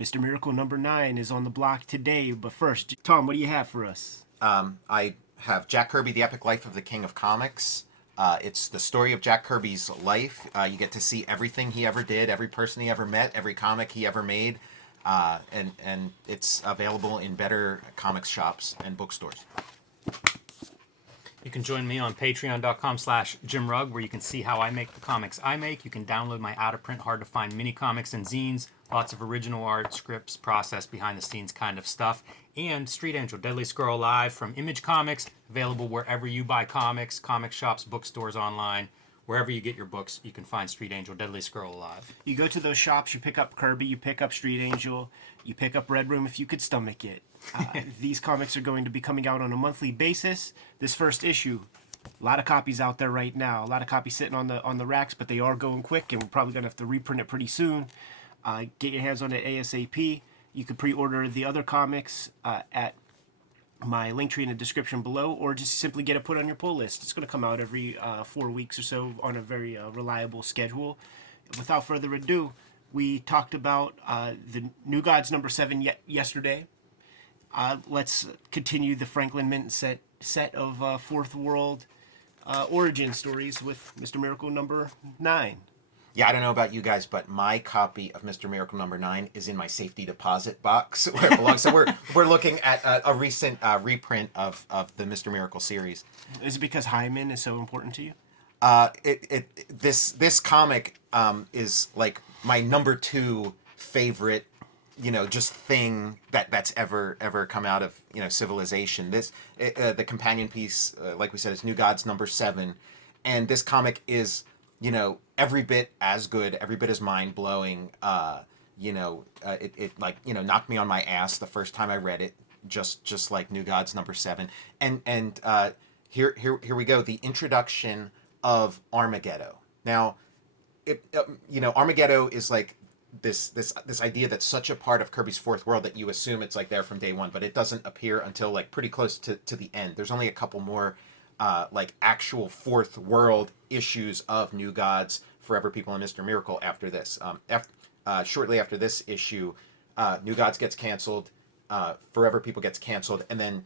Mr. Miracle number 9 is on the block today. But first, Tom, what do you have for us? I have Jack Kirby, The Epic Life of the King of Comics. It's the story of Jack Kirby's life. You get to see everything he ever did, every person he ever met, every comic he ever made, and it's available in better comics shops and bookstores. You can join me on patreon.com/JimRugg, where you can see how I make the comics I make. You can download my out-of-print, hard-to-find mini comics and zines, lots of original art, scripts, process, behind-the-scenes kind of stuff. And Street Angel, Deadly Squirrel Live from Image Comics, available wherever you buy comics, comic shops, bookstores, online. Wherever you get your books, you can find Street Angel, Deadly Squirrel Alive. You go to those shops, you pick up Kirby, you pick up Street Angel, you pick up Red Room if you could stomach it. These comics are going to be coming out on a monthly basis. This first issue, a lot of copies out there right now. A lot of copies sitting on the racks, but they are going quick, and we're probably going to have to reprint it pretty soon. Get your hands on it ASAP. You can pre-order the other comics at my link tree in the description below, or just simply get it put on your pull list. It's going to come out every 4 weeks or so on a very reliable schedule. Without further ado, we talked about the New Gods number 7 yesterday. Let's continue the Franklin Mint set of Fourth World origin stories with Mr. Miracle number 9. Yeah, I don't know about you guys, but my copy of Mr. Miracle number 9 is in my safety deposit box where it belongs. So we're looking at a recent reprint of the Mr. Miracle series. Is it because Hyman is so important to you? This comic is like my number 2 favorite, just thing that's ever come out of civilization. The companion piece, like we said, is New Gods number 7, and this comic is every bit as good, every bit as mind blowing. It knocked me on my ass the first time I read it, just like New Gods number 7, and here we go. The introduction of Armageddon. Now, Armageddon is like this idea that's such a part of Kirby's Fourth World that you assume it's like there from day one, but it doesn't appear until like pretty close to the end. There's only a couple more like actual Fourth World issues of New Gods, Forever People, and Mr. Miracle after this. Shortly after this issue, New Gods gets canceled, Forever People gets canceled, and then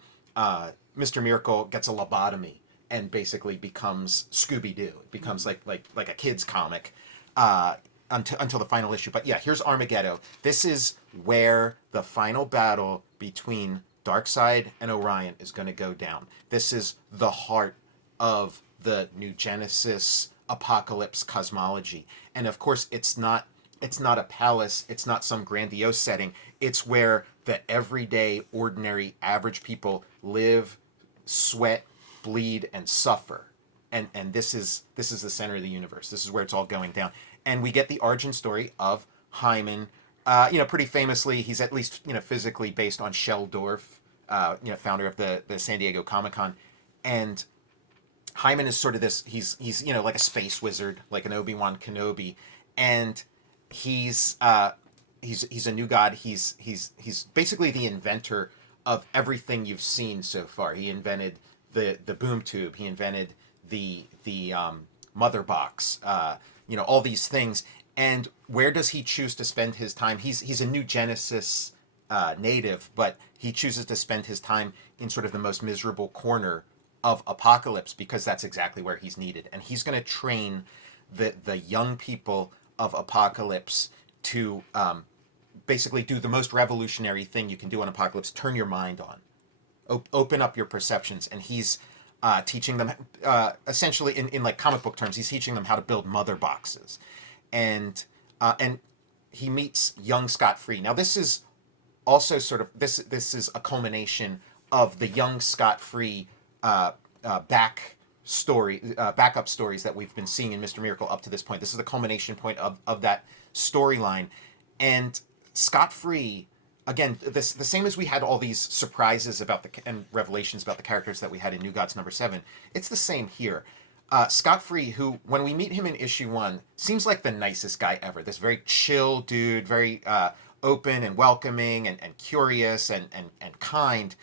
Mr. Miracle gets a lobotomy and basically becomes Scooby-Doo. It becomes like a kid's comic until the final issue. But yeah, here's Armageddon. This is where the final battle between Darkseid and Orion is going to go down. This is the heart of the New Genesis apocalypse cosmology. And of course, it's not a palace, it's not some grandiose setting. It's where the everyday, ordinary, average people live, sweat, bleed, and suffer. And this is the center of the universe. This is where it's all going down. And we get the origin story of Hyman. Pretty famously, he's at least physically based on Sheldorf, founder of the San Diego Comic-Con. And Hyman is sort of this. He's like a space wizard, like an Obi-Wan Kenobi, and he's a new god. He's basically the inventor of everything you've seen so far. He invented the boom tube. He invented the mother box. All these things. And where does he choose to spend his time? He's a New Genesis native, but he chooses to spend his time in sort of the most miserable corner of Apocalypse because that's exactly where he's needed. And he's going to train the young people of Apocalypse to basically do the most revolutionary thing you can do on Apocalypse: turn your mind on, open up your perceptions. And he's teaching them, essentially in like comic book terms, he's teaching them how to build mother boxes. And he meets young Scott Free. Now this is also sort of this is a culmination of the young Scott Free backup stories that we've been seeing in Mr. Miracle up to this point. This is the culmination point of that storyline. And Scott Free, again, the same as we had all these surprises and revelations about the characters that we had in New Gods number 7, it's the same here. Scott Free, who, when we meet him in issue 1, seems like the nicest guy ever. This very chill dude, very open and welcoming and curious and kind.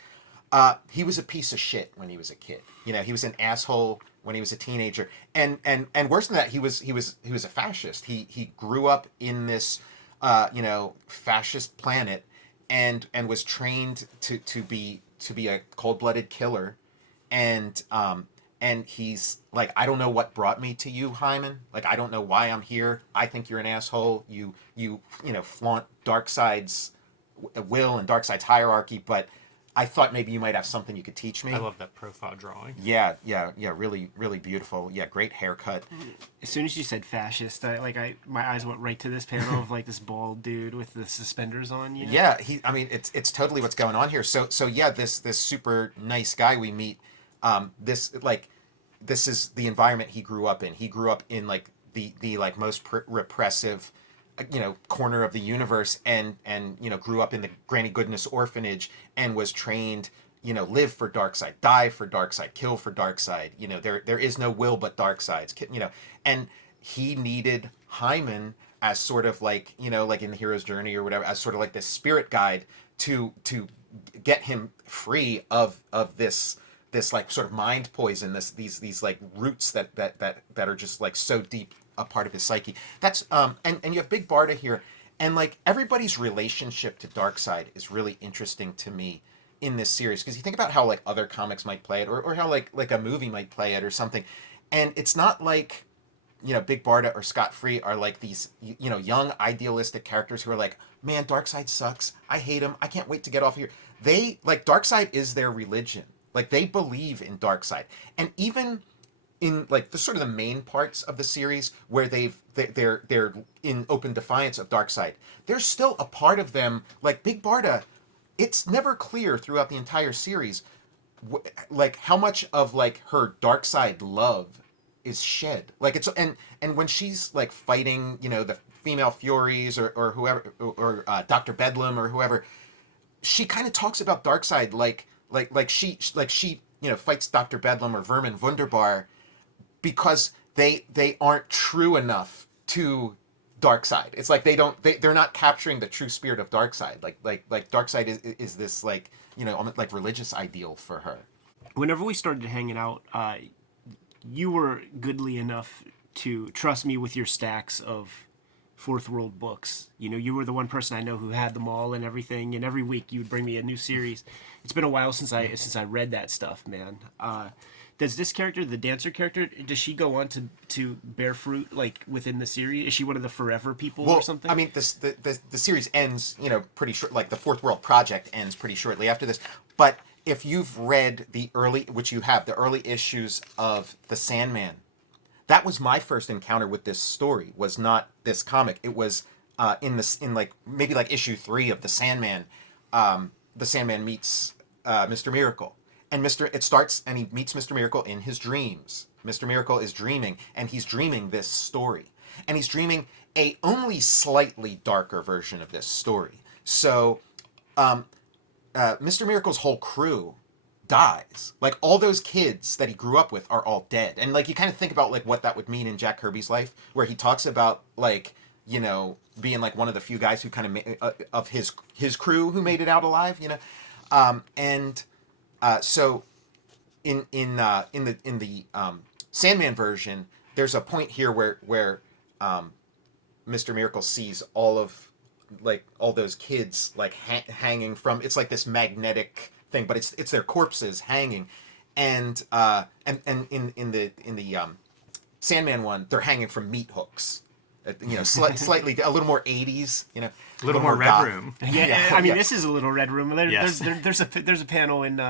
He was a piece of shit when he was a kid. He was an asshole when he was a teenager. And worse than that, he was a fascist. He grew up in this fascist planet, and was trained to be a cold-blooded killer, and he's like, I don't know what brought me to you, Hyman. Like, I don't know why I'm here. I think you're an asshole. You flaunt Darkseid's will and Darkseid's hierarchy, but I thought maybe you might have something you could teach me. I love that profile drawing. Yeah, really, really beautiful. Yeah, great haircut. As soon as you said fascist, my eyes went right to this panel of like this bald dude with the suspenders on. You know? Yeah, it's totally what's going on here. So yeah, this super nice guy we meet, this is the environment he grew up in. He grew up in like the like most repressive, corner of the universe, and grew up in the Granny Goodness orphanage, and was trained, live for Darkseid, die for Darkseid, kill for Darkseid. There is no will but Darkseid's. And he needed Hyman as sort of like, like in the hero's journey or whatever, as sort of like this spirit guide to get him free of this like sort of mind poison, these like roots that are just like so deep a part of his psyche. That's and you have Big Barda here, and like everybody's relationship to Darkseid is really interesting to me in this series, because you think about how like other comics might play it, or how like a movie might play it or something, and it's not like Big Barda or Scott Free are like these young idealistic characters who are like, man, Darkseid sucks, I hate him, I can't wait to get off here. They like, Darkseid is their religion. Like, they believe in Darkseid, and even in like the sort of the main parts of the series where they're in open defiance of Darkseid, there's still a part of them, like Big Barda, it's never clear throughout the entire series like how much of like her Darkseid love is shed. Like, it's and when she's like fighting the female Furies or whoever, or Dr. Bedlam or whoever, she kind of talks about Darkseid like she fights Dr. Bedlam or Vermin Wunderbar because they aren't true enough to Darkseid. It's like they're not capturing the true spirit of Darkseid. Like Darkseid is this like like religious ideal for her. Whenever we started hanging out, you were goodly enough to trust me with your stacks of Fourth World books. You were the one person I know who had them all and everything, and every week you would bring me a new series. It's been a while since I read that stuff, man. Does this character, the dancer character, does she go on to bear fruit like within the series? Is she one of the forever people or something? I mean, the series ends, pretty short. Like the Fourth World Project ends pretty shortly after this. But if you've read the early issues of the Sandman, that was my first encounter with this story. Was not this comic. It was in like maybe like issue 3 of the Sandman. The Sandman meets Mr. Miracle. And it starts, and he meets Mr. Miracle in his dreams. Mr. Miracle is dreaming, and he's dreaming this story. And he's dreaming a only slightly darker version of this story. So, Mr. Miracle's whole crew dies. Like, all those kids that he grew up with are all dead. And, like, you kind of think about, like, what that would mean in Jack Kirby's life, where he talks about, like, being, like, one of the few guys who kind of, of his crew who made it out alive, so in the Sandman version, there's a point here where Mr. Miracle sees all those kids like hanging from, it's like this magnetic thing, but it's their corpses hanging, and in the Sandman one, they're hanging from meat hooks. Slightly a little more 80s, a little more Red Room. Yeah, I mean, this is a little Red Room. Yes. There's a panel in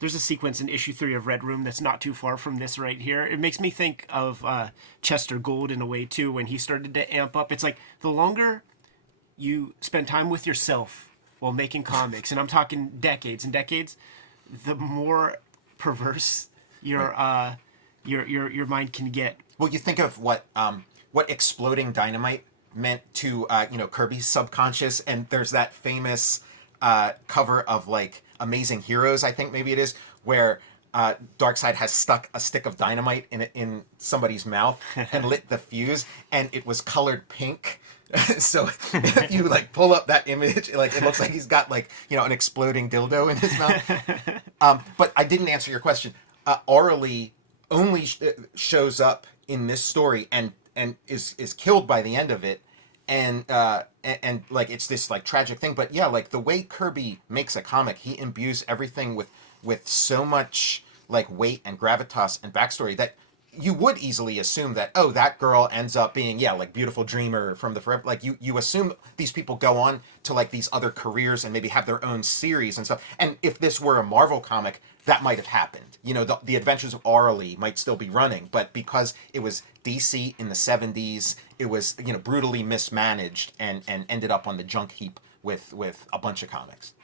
there's a sequence in issue 3 of Red Room that's not too far from this right here. It makes me think of Chester Gould in a way too, when he started to amp up. It's like the longer you spend time with yourself while making comics, and I'm talking decades and decades, the more perverse your mind can get. Well, you think of what exploding dynamite meant to Kirby's subconscious, and there's that famous cover of like Amazing Heroes, I think maybe it is, where Darkseid has stuck a stick of dynamite in somebody's mouth and lit the fuse, and it was colored pink. So if you like pull up that image, like it looks like he's got like an exploding dildo in his mouth. But I didn't answer your question. Orally only shows up in this story and is killed by the end of it, and like it's this like tragic thing. But yeah, like the way Kirby makes a comic, he imbues everything with so much like weight and gravitas and backstory that you would easily assume that, oh, that girl ends up being, yeah, like beautiful dreamer from the forever, like you assume these people go on to like these other careers and maybe have their own series and stuff. And if this were a Marvel comic, that might have happened. You know, the Adventures of Orally might still be running, but because it was DC in the 70s, it was, you know, brutally mismanaged and ended up on the junk heap with a bunch of comics.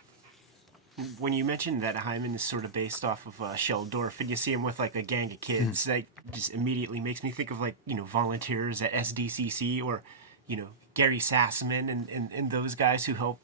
When you mentioned that Hyman is sort of based off of Sheldorf, and you see him with like a gang of kids, that just immediately makes me think of like, you know, volunteers at SDCC, or, you know, Gary Sassman and those guys who help.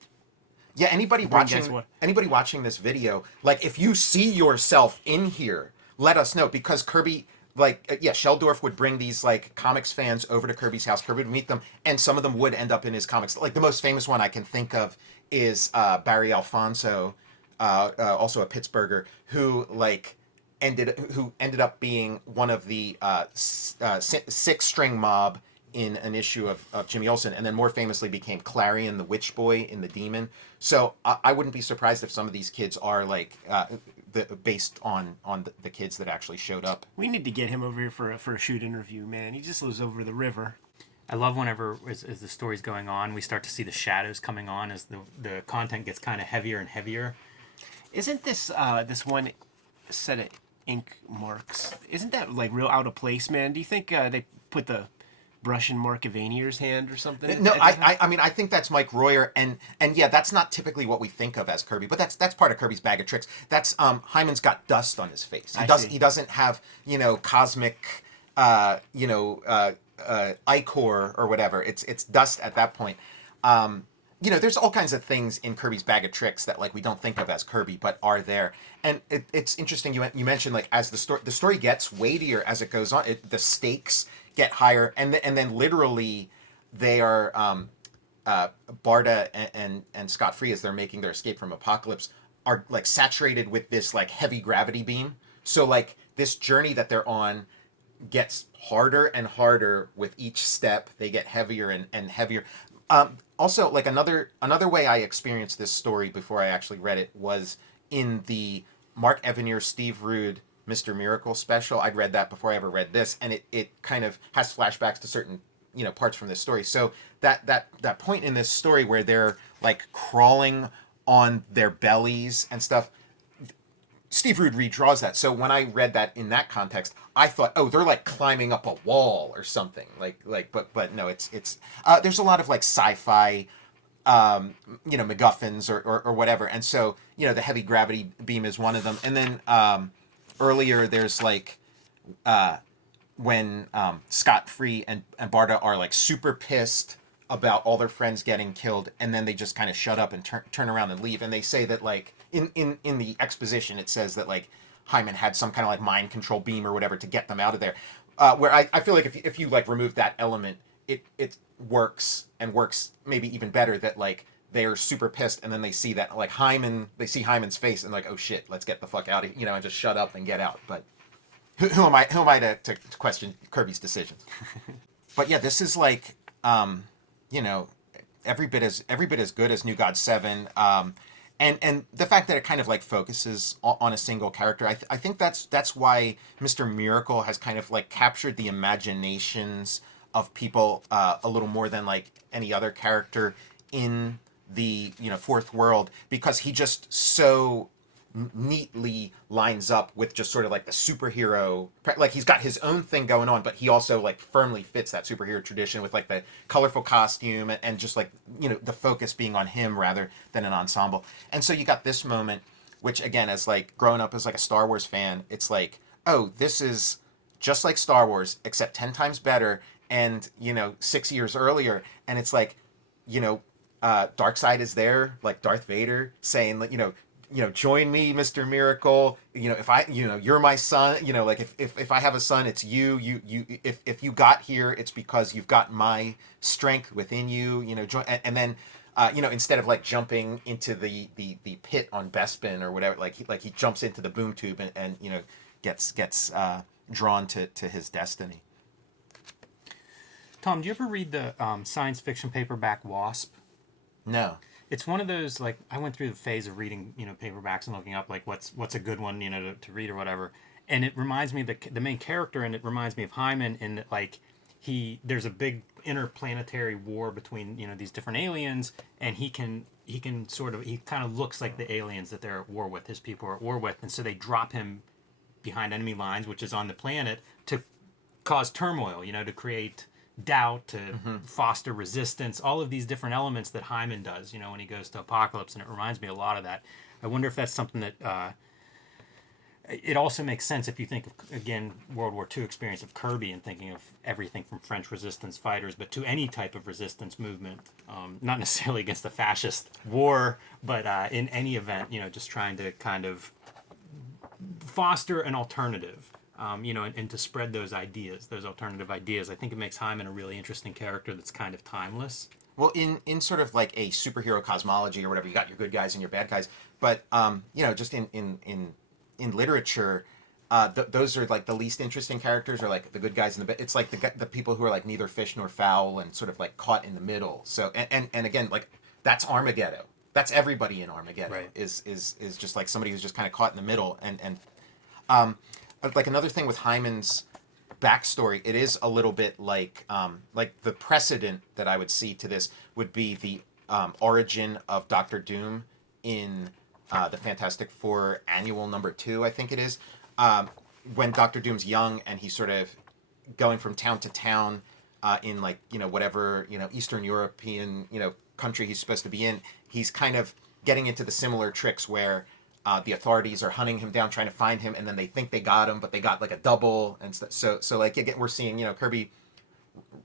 Yeah, anybody watching this video, like if you see yourself in here, let us know, because Kirby, like yeah, Sheldorf would bring these like comics fans over to Kirby's house. Kirby would meet them, and some of them would end up in his comics. Like the most famous one I can think of is Barry Alfonso, also a Pittsburgher, who like ended up being one of the six string mob in an issue of Jimmy Olsen, and then more famously became Clarion the Witch Boy in The Demon. So I wouldn't be surprised if some of these kids are like based on the kids that actually showed up. We need to get him over here for a shoot interview, man. He just lives over the river. I love whenever as the story's going on, we start to see the shadows coming on as the content gets kind of heavier and heavier. Isn't this this one set of ink marks? Isn't that like real out of place, man? Do you think they put the brush in Mark Avanier's hand or something? No, I mean I think that's Mike Royer, and yeah, that's not typically what we think of as Kirby, but that's part of Kirby's bag of tricks. That's Hyman's got dust on his face. He doesn't have, you know, cosmic ichor or whatever. It's dust at that point. You know, there's all kinds of things in Kirby's bag of tricks that like we don't think of as Kirby, but are there. And it's interesting. You mentioned like as the story gets weightier as it goes on, the stakes get higher, and then literally they are Barda and Scott Free, as they're making their escape from Apocalypse, are like saturated with this like heavy gravity beam. So like this journey that they're on gets harder and harder with each step. They get heavier and heavier. Also, like another way I experienced this story before I actually read it was in the Mark Evanier, Steve Rude, Mr. Miracle special. I'd read that before I ever read this, and it kind of has flashbacks to certain, you know, parts from this story. So that point in this story where they're like crawling on their bellies and stuff, Steve Rude redraws that. So when I read that in that context, I thought, oh, they're like climbing up a wall or something. But no, it's there's a lot of like sci-fi, you know, MacGuffins or whatever. And so, you know, the heavy gravity beam is one of them. And then earlier there's like when Scott Free and Barda are like super pissed about all their friends getting killed, and then they just kind of shut up and turn around and leave. And they say that like in the exposition it says that like Hyman had some kind of like mind control beam or whatever to get them out of there. Where I feel like if you like remove that element, it works, and works maybe even better, that like they're super pissed and then they see that like they see Hyman's face and like, oh shit, let's get the fuck out of here, you know, and just shut up and get out. But who am I to question Kirby's decisions? But yeah, this is like you know, every bit as good as New God 7. And the fact that it kind of like focuses on a single character, I think that's why Mr. Miracle has kind of like captured the imaginations of people a little more than like any other character in the, you know, Fourth World, because he just so neatly lines up with just sort of like the superhero, like he's got his own thing going on, but he also like firmly fits that superhero tradition with like the colorful costume and just like, you know, the focus being on him rather than an ensemble. And so you got this moment, which again, as like growing up as like a Star Wars fan, it's like, oh, this is just like Star Wars except 10 times better, and, you know, 6 years earlier. And it's like, you know, Darkseid is there, like Darth Vader, saying that, you know, join me, Mr. Miracle. You know, if I, you know, you're my son. You know, like if I have a son, it's you. If you got here, it's because you've got my strength within you. You know, join, and then, you know, instead of like jumping into the pit on Bespin or whatever, like he jumps into the boom tube and you know gets drawn to his destiny. Tom, do you ever read the science fiction paperback Wasp? No. It's one of those, like, I went through the phase of reading, paperbacks and looking up like what's a good one, to read or whatever. And it reminds me, the main character, and it reminds me of Hyman in that, like, there's a big interplanetary war between these different aliens, and he kind of looks like the aliens that they're at war with, his people are at war with, and so they drop him behind enemy lines, which is on the planet, to cause turmoil, to create doubt, to foster resistance, all of these different elements that Hyman does, when he goes to Apocalypse, and it reminds me a lot of that. I wonder if that's something that it also makes sense if you think of, again, World War II experience of Kirby and thinking of everything from French resistance fighters, but to any type of resistance movement, not necessarily against the fascist war, but in any event, just trying to kind of foster an alternative, and to spread those ideas, those alternative ideas. I think it makes Hyman a really interesting character that's kind of timeless. Well, in sort of like a superhero cosmology or whatever, you got your good guys and your bad guys, but just in literature, those are like the least interesting characters, or like the good guys and it's like the people who are like neither fish nor fowl and sort of like caught in the middle. So and again, like that's Armageddon. That's everybody in Armageddon. Right. Is just like somebody who's just kind of caught in the middle. And like another thing with Hyman's backstory, it is a little bit like the precedent that I would see to this would be the origin of Doctor Doom in the Fantastic Four annual #2, I think it is, when Doctor Doom's young and he's sort of going from town to town in like whatever Eastern European country he's supposed to be in. He's kind of getting into the similar tricks where the authorities are hunting him down, trying to find him, and then they think they got him, but they got like a double and stuff. So like again, we're seeing Kirby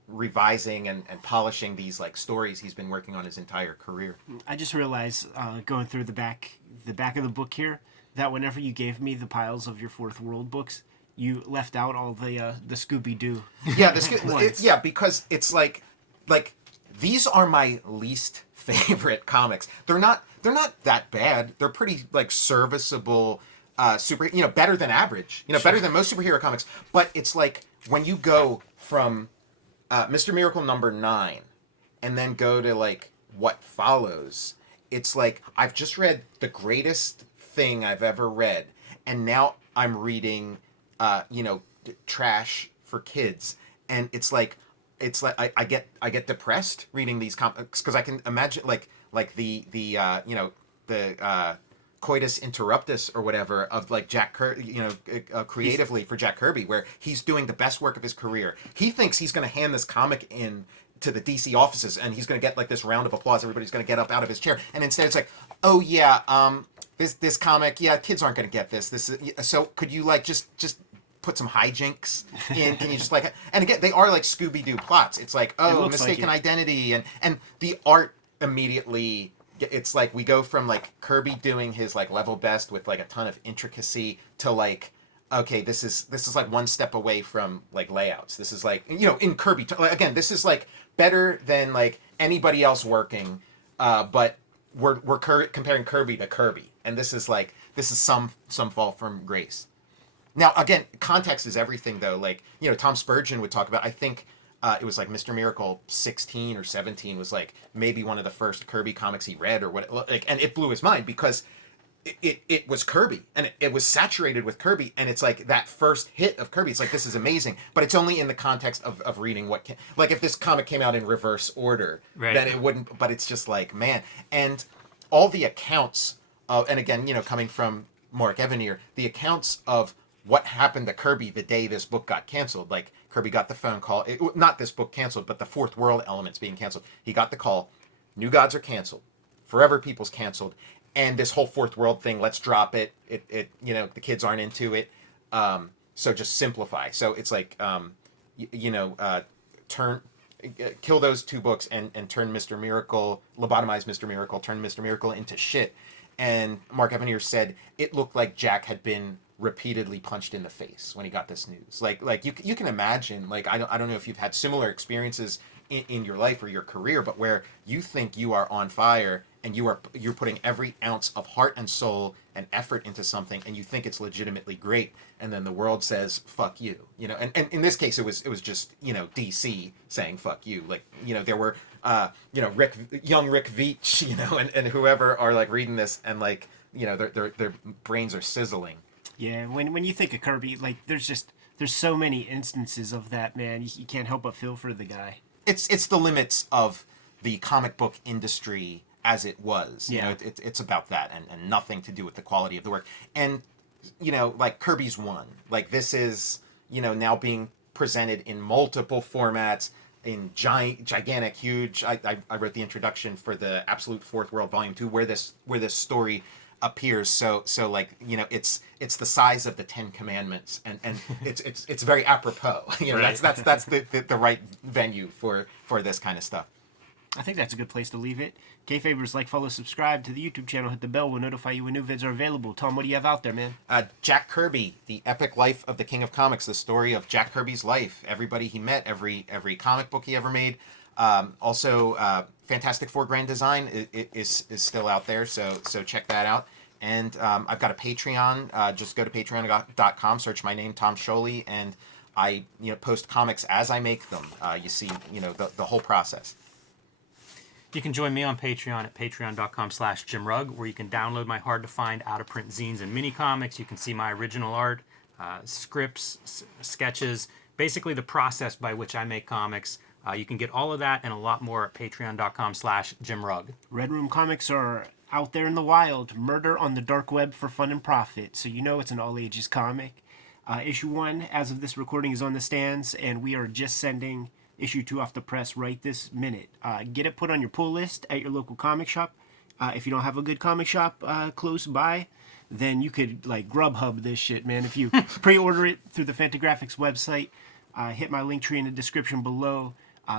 revising and polishing these like stories he's been working on his entire career. I just realized going through the back of the book here that whenever you gave me the piles of your Fourth World books, you left out all the Scooby Doo. Yeah, yeah, because it's like these are my least favorite comics. They're not that bad. They're pretty like serviceable, better than average. Better than most superhero comics. But it's like when you go from Mr. Miracle #9 and then go to like what follows, it's like I've just read the greatest thing I've ever read, and now I'm reading trash for kids, and it's like I get depressed reading these comics because I can imagine like the coitus interruptus or whatever of like Jack Kirby, creatively for Jack Kirby, where he's doing the best work of his career. He thinks he's going to hand this comic in to the DC offices and he's going to get like this round of applause. Everybody's going to get up out of his chair, and instead it's like, oh yeah, this comic, yeah, kids aren't going to get this. So could you like just put some hijinks in? Can you just like, and again, they are like Scooby-Doo plots. It's like, oh, mistaken identity, and the art immediately, it's like we go from like Kirby doing his like level best with like a ton of intricacy to like, okay, this is like one step away from like layouts. This is like, in Kirby, again, this is like better than like anybody else working, but we're comparing Kirby to Kirby, and this is some fall from grace. Now, again, context is everything, though. Like, Tom Spurgeon would talk about, I think it was like Mr. Miracle 16 or 17 was like maybe one of the first Kirby comics he read or what, like, and it blew his mind because it was Kirby, and it was saturated with Kirby, and it's like that first hit of Kirby. It's like, this is amazing, but it's only in the context of reading like if this comic came out in reverse order, right, then it wouldn't, but it's just like, man. And all the accounts of, and again, coming from Mark Evanier, the accounts of what happened to Kirby the day this book got canceled. Like, Kirby got the phone call, not this book canceled, but the Fourth World elements being canceled. He got the call, New Gods are canceled, Forever People's canceled, and this whole Fourth World thing, let's drop it. The kids aren't into it, so just simplify. So it's like, kill those two books and turn Mr. Miracle, lobotomize Mr. Miracle, turn Mr. Miracle into shit. And Mark Evanier said it looked like Jack had been repeatedly punched in the face when he got this news. Like you can imagine, like, I don't know if you've had similar experiences in your life or your career, but where you think you are on fire and you're putting every ounce of heart and soul and effort into something, and you think it's legitimately great, and then the world says fuck you, you know. And in this case, it was just, you know, DC saying fuck you. Like, you know, there were you know, young Rick Veitch, you know, and whoever are like reading this, and like, you know, their brains are sizzling. Yeah, when you think of Kirby, like there's so many instances of that, man. You can't help but feel for the guy. It's the limits of the comic book industry as it was. You know, it's about that, and nothing to do with the quality of the work. And, you know, like Kirby's one. Like, this is, you know, now being presented in multiple formats, in gigantic, huge. I wrote the introduction for the Absolute Fourth World Volume 2, where this story appears. So like, you know, it's the size of the Ten Commandments, and it's very apropos. You know, Right. that's the right venue for this kind of stuff. I think that's a good place to leave it. Kayfabers, like, follow, subscribe to the YouTube channel, hit the bell, we'll notify you when new vids are available. Tom, what do you have out there, man? Jack Kirby, The Epic Life of the King of Comics, the story of Jack Kirby's life, everybody he met, every comic book he ever made. Also, Fantastic Four Grand Design is still out there, so check that out. And I've got a Patreon. Just go to patreon.com, search my name, Tom Scholey, and I, you know, post comics as I make them. You see, you know, the whole process. You can join me on Patreon at patreon.com/JimRugg, where you can download my hard-to-find, out-of-print zines and mini-comics. You can see my original art, scripts, sketches, basically the process by which I make comics. You can get all of that and a lot more at patreon.com/JimRugg. Red Room Comics are out there in the wild. Murder on the dark web for fun and profit. So you know it's an all-ages comic. Issue 1, as of this recording, is on the stands, and we are just sending issue 2 off the press right this minute. Get it put on your pull list at your local comic shop. If you don't have a good comic shop close by, then you could, like, Grubhub this shit, man. If you pre-order it through the Fantagraphics website, hit my link tree in the description below.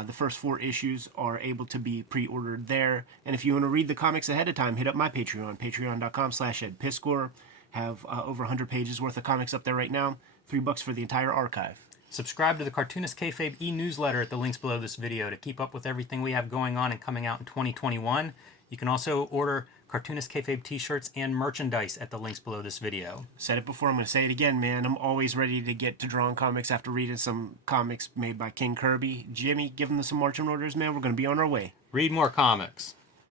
The first 4 issues are able to be pre-ordered there. And if you want to read the comics ahead of time, hit up my Patreon, patreon.com/EdPiskor. Have over 100 pages worth of comics up there right now. $3 for the entire archive. Subscribe to the Cartoonist Kayfabe e-newsletter at the links below this video to keep up with everything we have going on and coming out in 2021. You can also order Cartoonist Kayfabe t-shirts and merchandise at the links below this video. Said it before, I'm going to say it again, man. I'm always ready to get to drawing comics after reading some comics made by King Kirby. Jimmy, give them some marching orders, man. We're going to be on our way. Read more comics.